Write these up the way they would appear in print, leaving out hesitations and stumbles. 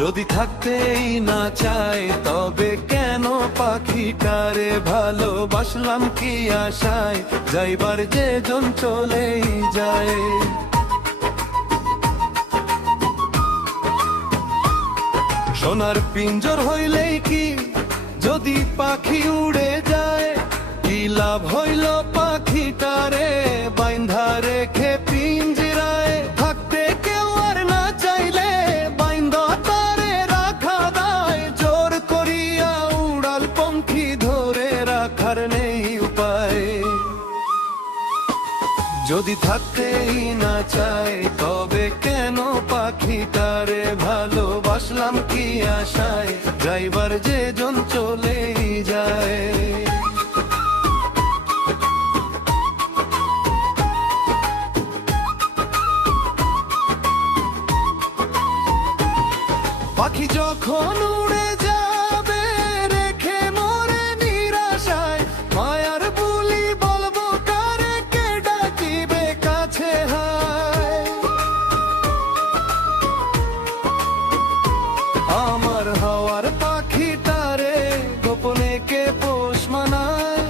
যদি থাকতেই না চায় তবে কেন পাখিটারে ভালোবাসলাম কি আশায়, যাইবার যে জন চলেই যায়। সোনার পিঞ্জর হইলেই কি যদি পাখি উড়ে যায়, কি লাভ হইল পাখিটারে বাইন্ধা রেখে পিঞ্জরায়। থাকতে কেউ আর না চাইলে বাইন্ধা তারে রাখা দায়, জোর করিয়া উড়াল পঙ্খী ধরে রাখার নেই উপায়। যদি থাকতেই না চায় তবে কেন পাখিটারে ভালোবাসলাম কি আশায়, যাইবার যে জন চলেই যায়। পাখি যখন উড়ে যাবে রেখে মোরে নিরাশায়, মায়ার বুলি বলবো কারে কে ডাকিবে কাছে হায়। আমার হাওয়ার পাখিটারে গোপনে কে পোষ মানায়,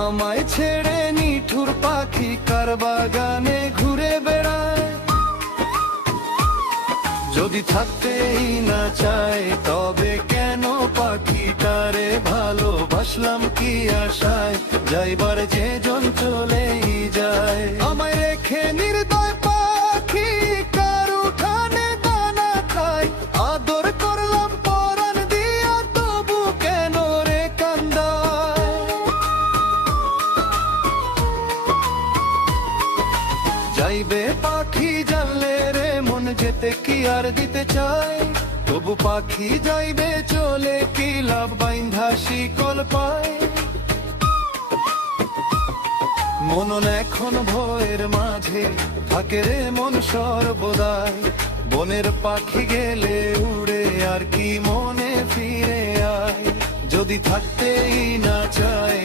আমায় ছেড়ে নিঠুর পাখি কার বাগানে ঘুরে বেড়ায়। যদি থাকতেই না চায় তবে কেন পাখিটারে ভালোবাসলাম কি আশায়, যাইবার যে জন চলেই যায়। আমায় রেখে নির্দয় পাখি কার উঠানে দানা খায়, আদর করলাম পরাণ দিয়া তবু কেন রে কান্দায়। যাইবে পাখি জানলে রে মন যেতে কি আর দিতে চায়, তবু পাখি যাইবে চলে কি লাভ বাইন্ধা শিকল পায়। মনন এখন ভয়ের মাঝে থাকে রে মন সর্বদাই, বনের পাখি গেলে উড়ে আর কি মনে ফিরে আয়। যদি থাকতেই না চায়